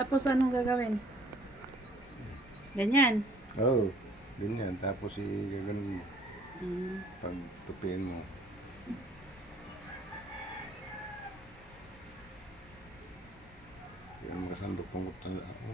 Tapos anong gagawin? Ganyan. Oo, ganyan. Tapos gaganon mo. Mm. Pag tupiin mo. Yan makasandok tungkot sa ako.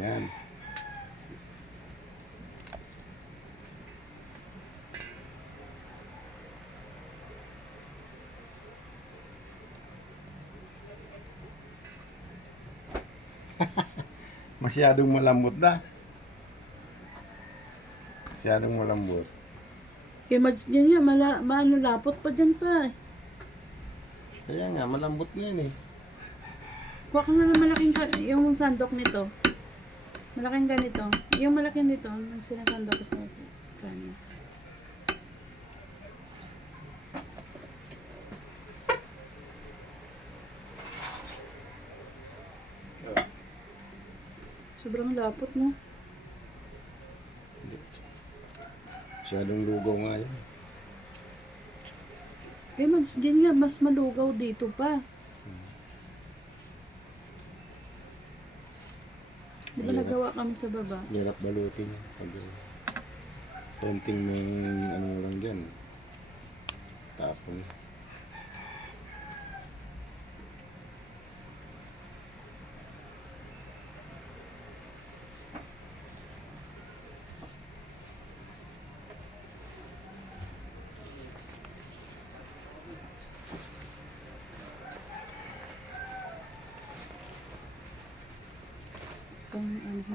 Yan. Masyadong malambot na. Masyadong malambot. Kaya Mads dyan yan, maano lapot pa dyan pa eh. Kaya nga, malambot na yan eh. Kuha ka nga ng malaking yung sandok nito. Malaking ganito. Yung malaking nito, ang sinasandok ko sa kanin. Sobrang lapot, no? Masyadong lugaw nga yan. Eh, Mads dyan nga, mas malugaw dito pa. Di ba nagawa kami sa baba? Hirap balutin. Pag konting may ano mo lang dyan. Tapon. Kung ano ito.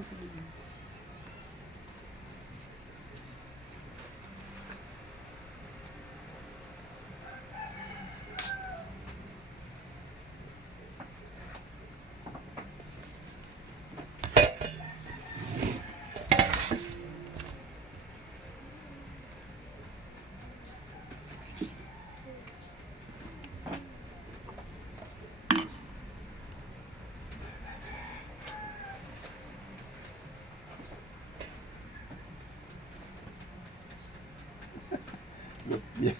Yeah.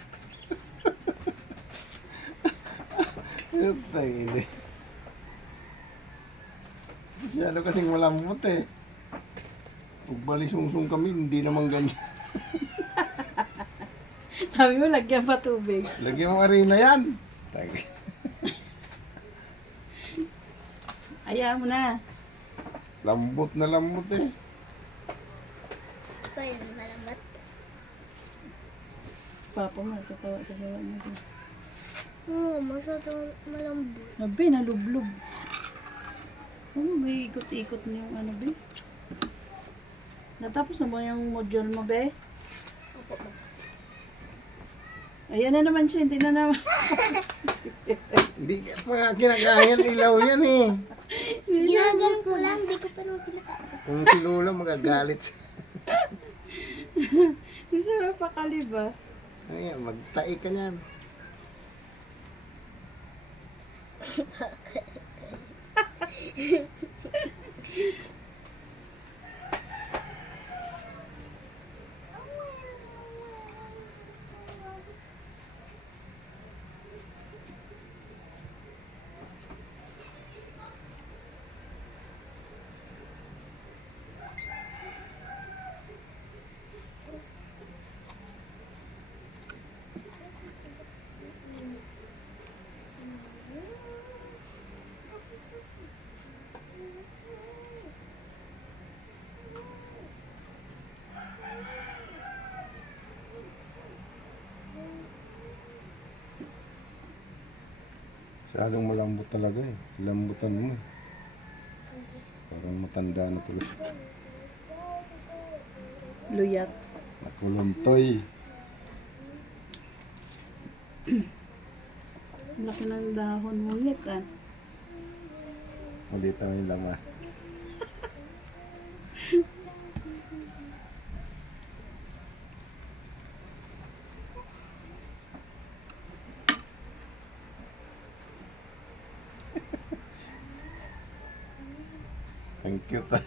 Ay, hindi. Masyado kasing malambot eh. Pag balisungsong kami, hindi naman ganyan. Sabi mo, lagyan pa tubig. Lagyan mo arena yan. Ayaw mo na. Lambot na lambot eh. Pa yun, malamat. Papa mo, tatawa sa gawa mo. Oo, masyadong malambot. Nabi, nalublob. Ano, may ikot-ikot na yung ano, be? Natapos na mo yung module mo, be? Opo. Ayan na naman siya, hindi na naman. Hindi pa kinakain ilaw yan eh. Ginaganon ko lang, di ko pa nung pinakain. Kung si Lolo magagalit. Hindi siya mapakali ba? Ayan, magtae ka niyan. Masyadong malambot talaga eh. Lambutan mo eh. Parang matanda na tuloy. Luyat. Nakuluntoy. Laki ng dahon mo ulit, ah. Malita mo yung laman. Ang cute ah.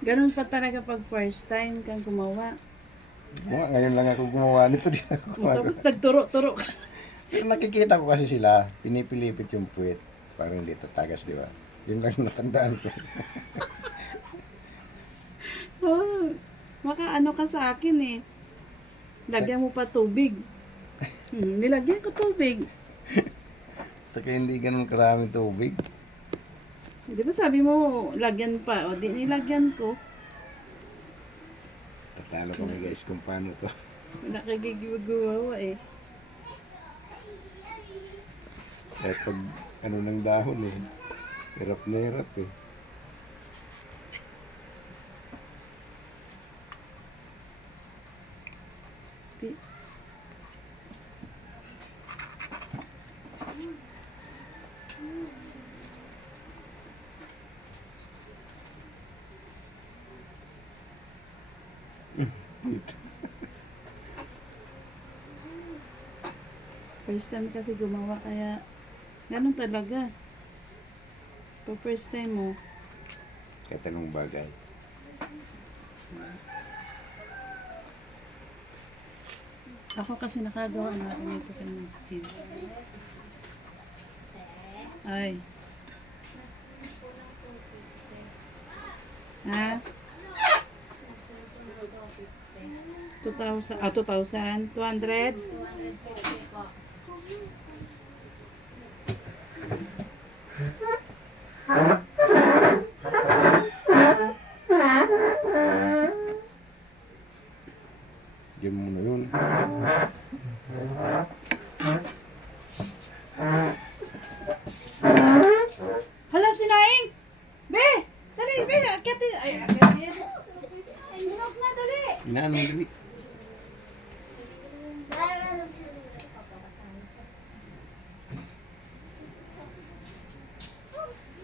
Ganun pa talaga pag first time kang gumawa. Oo, ngayon lang ako gumawa nito. Di ako gumagawa. Tapos nagturo-turo ka. Pero nakikita ko kasi sila, pinipilipit yung puwet. Parang hindi tatagas, di ba? Yun lang yung natandaan ko. Oh, maka ano ka sa akin eh. Lagyan mo pa tubig. Nilagyan ko tubig. Saka hindi ganun karami tubig. Di ba sabi mo, lagyan pa. O, di nilagyan ko. Tatalo kami guys kung paano to. Nakagigagawa eh. Kahit pag ano ng dahon eh. Hirap na hirap eh. Pi- First time kasi gumawa kaya ganun talaga. Pag first time mo, Kahit anong bagay. ako kasi nakagawa na ako nito ng skin. Ay. Ha? 2,000, 2,000, 200? Diyan muna yun. Hala, sinaing! Be! Dali, be! Akyatin! Ay, akyatin! Sunog na, dali! Inaan mo dali.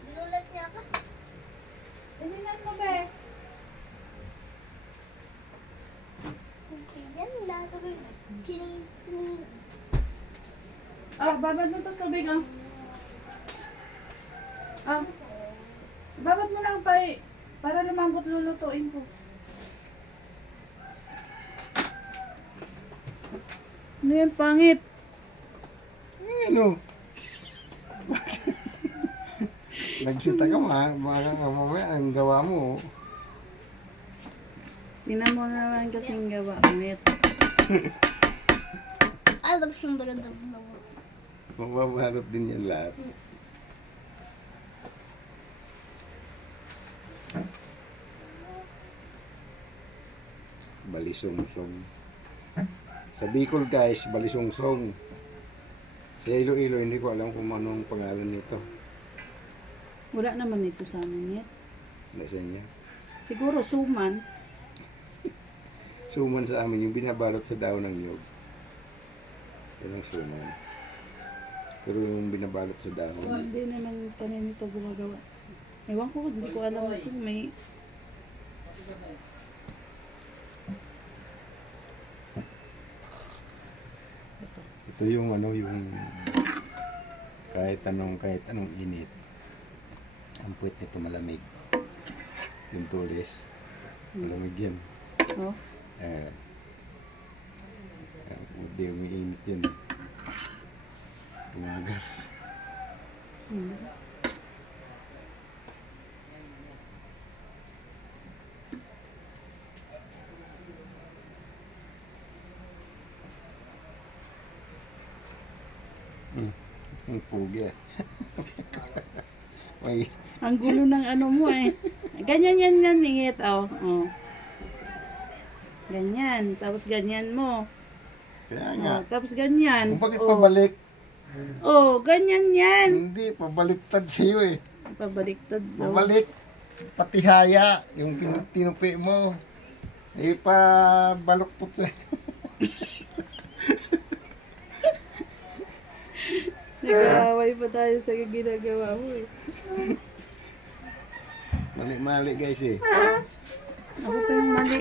Ginulat niya ako. Dalinan mo, be! Yan, nasa kining. Oh, babad mo to sa tubig, oh. Oh. Babad mo lang para lumambot lulutuin ko. Ano yan, pangit? Ano? Nagsita ka mga mamaya ang gawa mo. Tingnan mo naman kasing gawa, pangit. Alam siyang barandang mo. Mababalot din yan lahat. Balisungsong. Sa Bicol guys, balisungsong. Sa Iloilo, hindi ko alam kung anong pangalan nito. Wala naman ito sa amin yet. Nasa inyo. Siguro suman. Suman sa amin, yung binabalot sa daon ng nyug. Yan ang suman. Pero yung binabalot sa dahon, Hindi naman tanin ito gumagawa. Ewan ko, hindi ko alam ito. May... ito yung ano, yung kahit anong init. Ang puwet nito malamig. Yung tulis, malamig yan. Oh, Hindi umiinit yan. Tumagas. hmm. Ang pugi ah. May Ang gulo ng ano mo eh. Ganyan yan, ingit. Oh. Oh. Ganyan. Tapos ganyan mo. kaya nga. Oh, tapos ganyan. Kung bakit Oh. pabalik? Oh, ganyan yan. Hindi, pabaliktad sa'yo eh. Pabaliktad daw. Pabalik. Pati haya, yung tinupi mo. Ipabaluktot sa'yo. Nag-aaway pa tayo sa ginagawa mo eh. Mali-mali guys eh. Ako pa yung mali.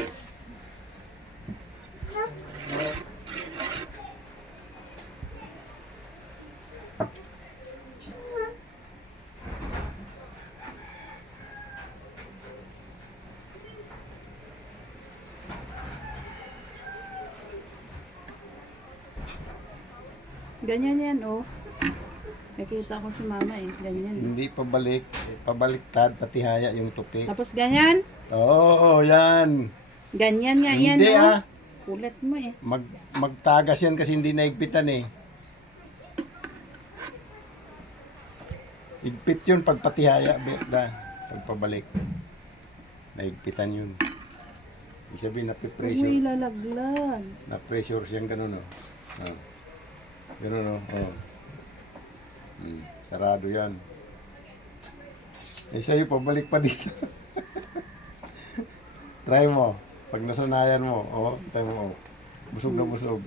Ganyan yan, oh. Nakita ko si mama eh. Ganyan. Hindi pabalik. Pabaliktad, pati haya yung tupi. Tapos ganyan. Oo, yan. Ganyan nga yan, Hindi oh. ah. Kulit mo eh. Magtagas yan kasi hindi naigpitan eh. Igpit yun pag pati haya, pag pabalik. Naigpitan yun. Ibig sabihin, Huwag mo napipressure. ilalaglag. Na-pressure siyang ganun, oh. Ah. Ganun, oh. Oh. Sarado yan. Eh, sa'yo, pabalik pa dito. Try mo. Pag nasanayan mo, oh, try mo, oh. Busog na busog.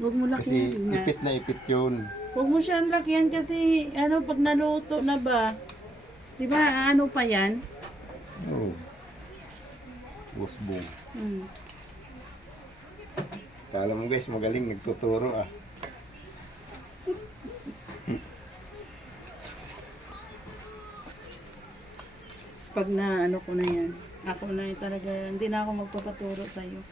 Huwag mo Kasi lakihan nga. ipit na ipit yun. Huwag mo siyang lakihan kasi ano pag naluto na ba? Di ba ano pa yan? Oh. Busbong. Hmm. Kala mo guys, magaling nagtuturo ah. Pag na ano ko na yan. Ako na yung talaga, hindi na ako magpapaturo sa'yo.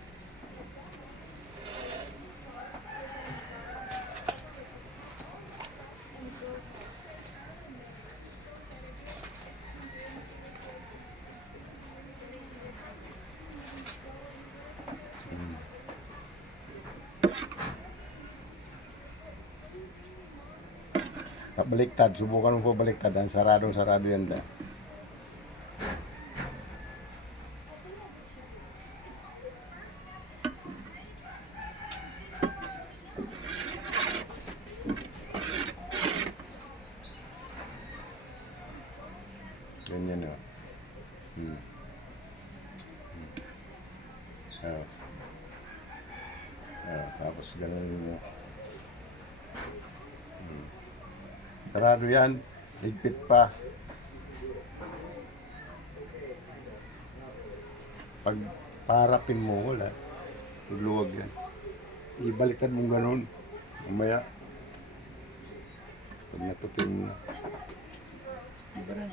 Baliktad, subukan mo po baliktad. Saradong sarado yan da. Ganyan o. Oh. Oh, tapos ganun mo. Sarado yan. Higpit pa. Pag parapin mo, wala. Tuluwag yan. Ibaliktad mo ganun. Mamaya. Pag natupin mo na. Sobra.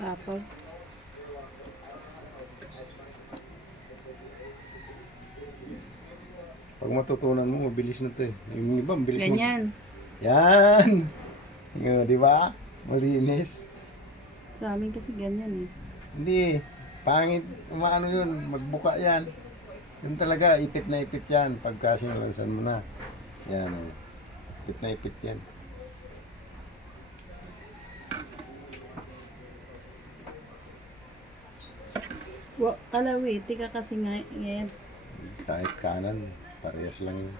Apag. Pag matutunan mo, mabilis na to eh. Yung iba, mabilis mo. Ganyan. Yan! Yung, di ba? Malinis. Sa amin kasi ganyan eh. Hindi. Pangit. Umaano yun. Magbuka yan. Yun talaga. Ipit na ipit yan. Pagka sinalansan mo na. Yan. Oh. Ipit na ipit yan. Kalawiti ka kasi ngayon. Kahit kanan. Parehas lang yun.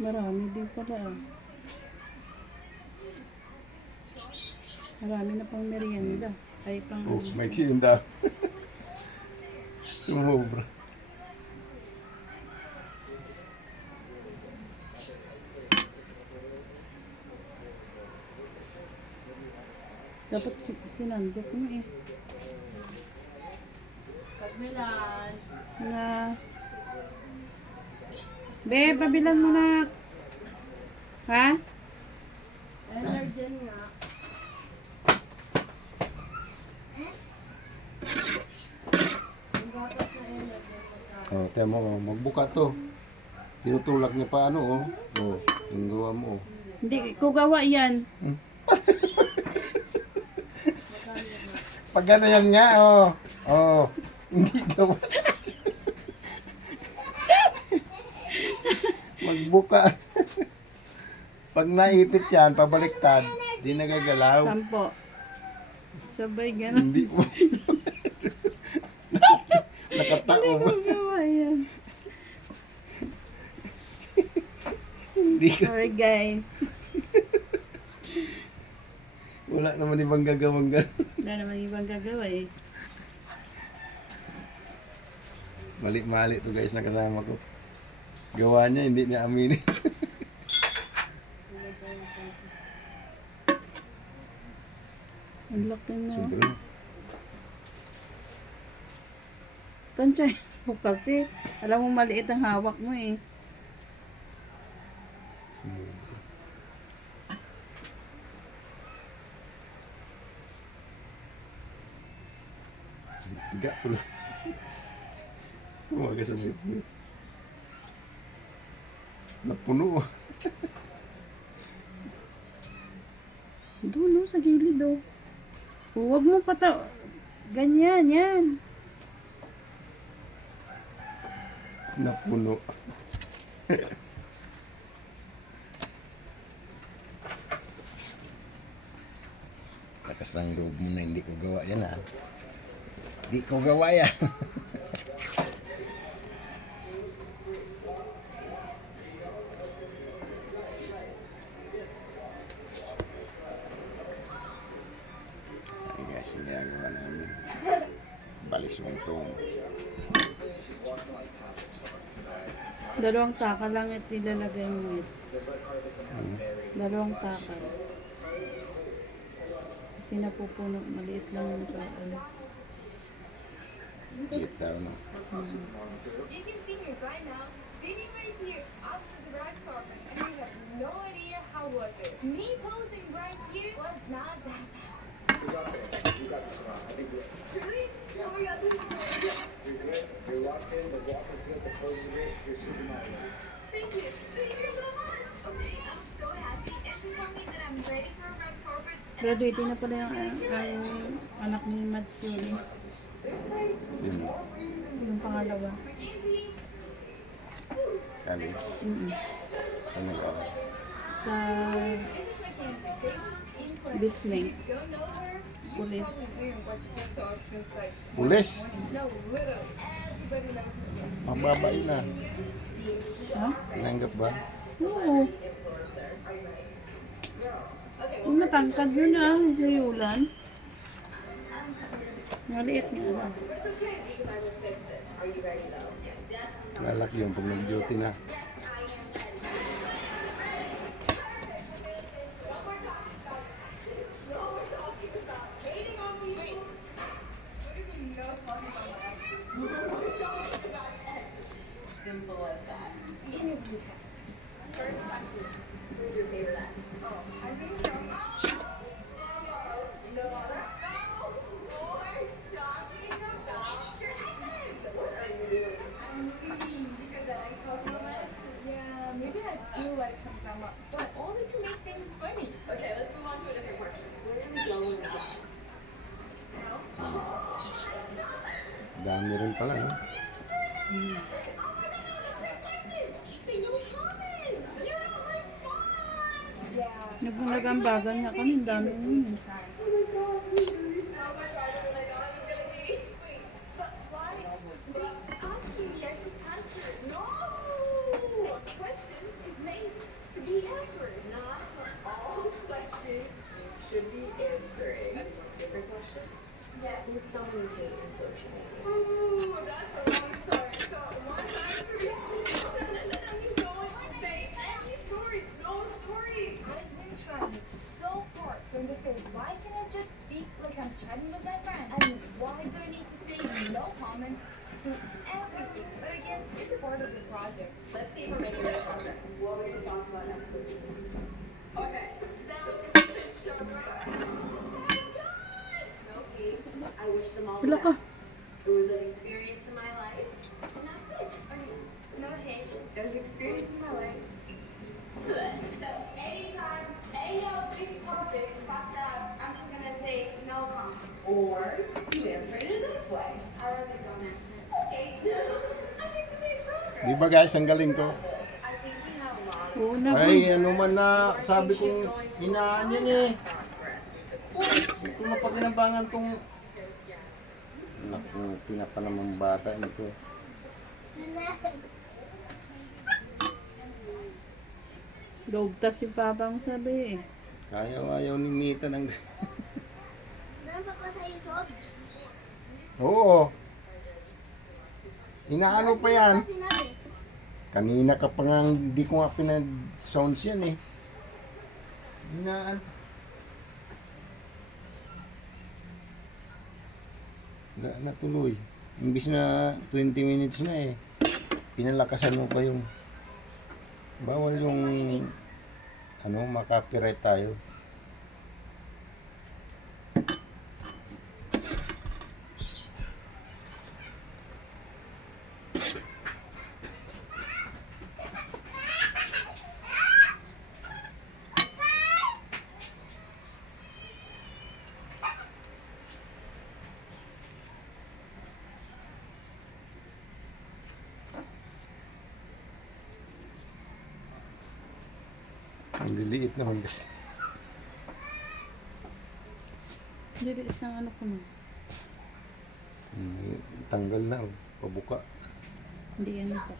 Marami din pala. Marami na pang merienda. Ay pang Oh, may yung daw. Sumubra. dapat sinandok mo eh. Pagmilan. Na. Be, pabilan mo na. Ha? Allergen nga. Oh, tiyan mo, oh, magbuka to. Tinutulak niya pa ano, oh. Oh, yung gawa mo, oh. Hindi ko gawa yan. Pag ano yan nga, oh. Oh, hindi gawa. Magbuka. Pag naipit yan, pabaliktad, di nagagalaw. Sampo. Sabay ganun. Hindi mo. Nakatao Hindi mo. ko gawa yan. Hindi ka. Sorry guys. Wala naman ibang gagawang gano'n. Wala naman ibang gagawa eh. Mali-mali to guys na kasama ko. Gawa niya, hindi niya aminin. Ang laki na. Siguro. Tansya mo kasi. Alam mo maliit ang hawak mo eh. Siguro. Higa tuloy. Tumaga sa bit-bit. Napuno. Doon, no, sa gilid, oh. Huwag mo ganyan, yan. Napuno. Lakas ang loob mo na hindi ko gawa yan ha. Hindi ko gawa yan. Ay guys, hindi agawa namin. Balisong-song. Dalawang taka lang at nilalagay mo ito. Dalawang taka. Kasi napupuno, maliit lang yung ano. Kita no. You can see me right now, sitting right here after the red carpet, and you have no idea how was it. Me posing right here was not that bad. Really? Oh my god, this is great. You're locked in, the walk is good, the pose is good, you're super nice. Thank you. Thank you so much. Okay, I'm so happy. And she told me that I'm ready for a red carpet. Graduating na pala ang anak ni Mads Yuli. Sino? Yung pangalawa. Kali. Ano nag-aaral? Sa Bisling. Don't know her? Pulis. Didn't watch TikTok since like Pulis? no, literally. Everybody knows me. Mababa yun ah. Ha? Tinanggap ba? Oo. Yung matangkad yun ah, sa Yulan. Maliit niya lang. Lalaki yung pag nag-duty na. Simple as that. Interview test. First question. Who's your favorite actor? Oh, I think so. No. What are you doing? I'm reading because I like talking about it. Yeah, maybe I do like some drama, but only to make things funny. Okay, let's move on to a different question. Where are we going with that? Dami rin pala, no? Nagmulagambagan nga kami, ang dami yun. Should be answering. Different question? Yes. Who's someone you hate in social media? Ooh, that's a long story. So, one time, three, you don't say any stories. No stories. I've been trying so hard to understand why can't I just speak like I'm chatting with my friend? And why do I need to say no comments to everything? But I guess it's a part of the project. Let's see if we're making any progress. What were your thoughts about episode 2? Okay. That was a shit show, right? Okay. I wish them all the Wala ka. best. It was an experience in my life, and that's it. Okay. No hate. It was an experience in my life. So anytime any of these topics pops up, I'm just gonna say no comments. Or you answer it in this way. I rather don't answer it. Okay. I think we made progress. Di ba guys, ang galing ko? I think we have a lot of Oo na. Ay, ano man na, sabi kong hinaan yan eh. Hindi ko mapaginabangan tong... Naku, pinapa naman bata nito. Lugtas si Papang sabi eh. Ayaw ni Mita ng... Meron pa sa YouTube? Oo. Inaano pa yan? Kasi sinabi. Kanina ka pa nga, hindi ko nga pinag-sounds yan eh. Hinaan. Natuloy. Imbis na 20 minutes na eh. Pinalakasan mo pa yung... Bawal yung... Ano, makapiright tayo. Ang liliit naman kasi. Diliit ng ano ko na. Tanggal na, oh. Pabuka. Hindi yan pa.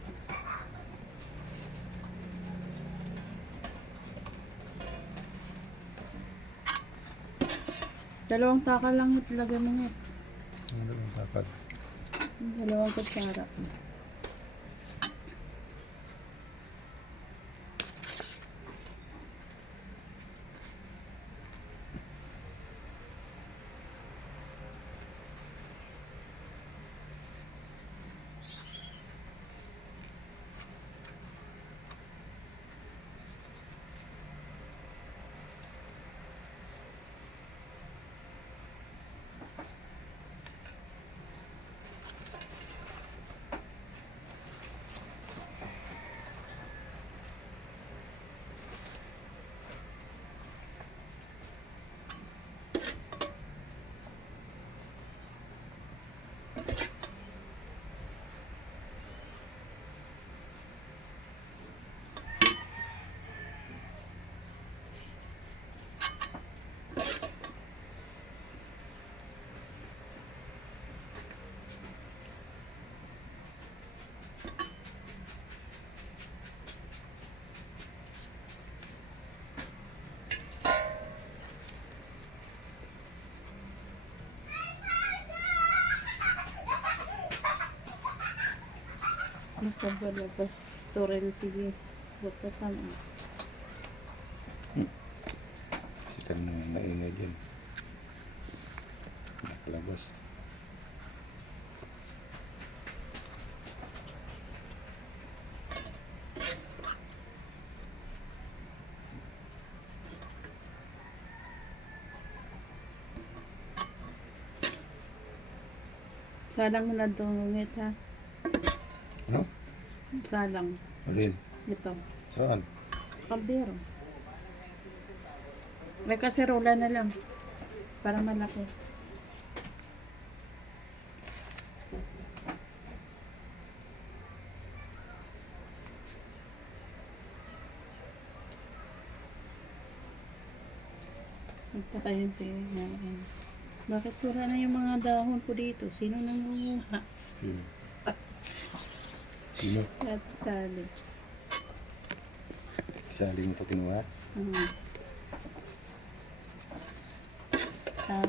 Dalawang taka lang ilagay mo nga. Ang dalawang takal. Dalawang kutsara. Nakabalabas. Story na sige. Bukta ka na. Sikat na maingay dyan. Nakalabas. Salang mo na dungit ha. Ano? Salang. Alin? Ito. Saan? Kaldero. May kaserola na lang. Para malaki. Nagtaka yun si bakit wala na yung mga dahon ko dito? Sino nangunguha? Sino? Sino? At sali. Sali mo ito kinuha? Ah,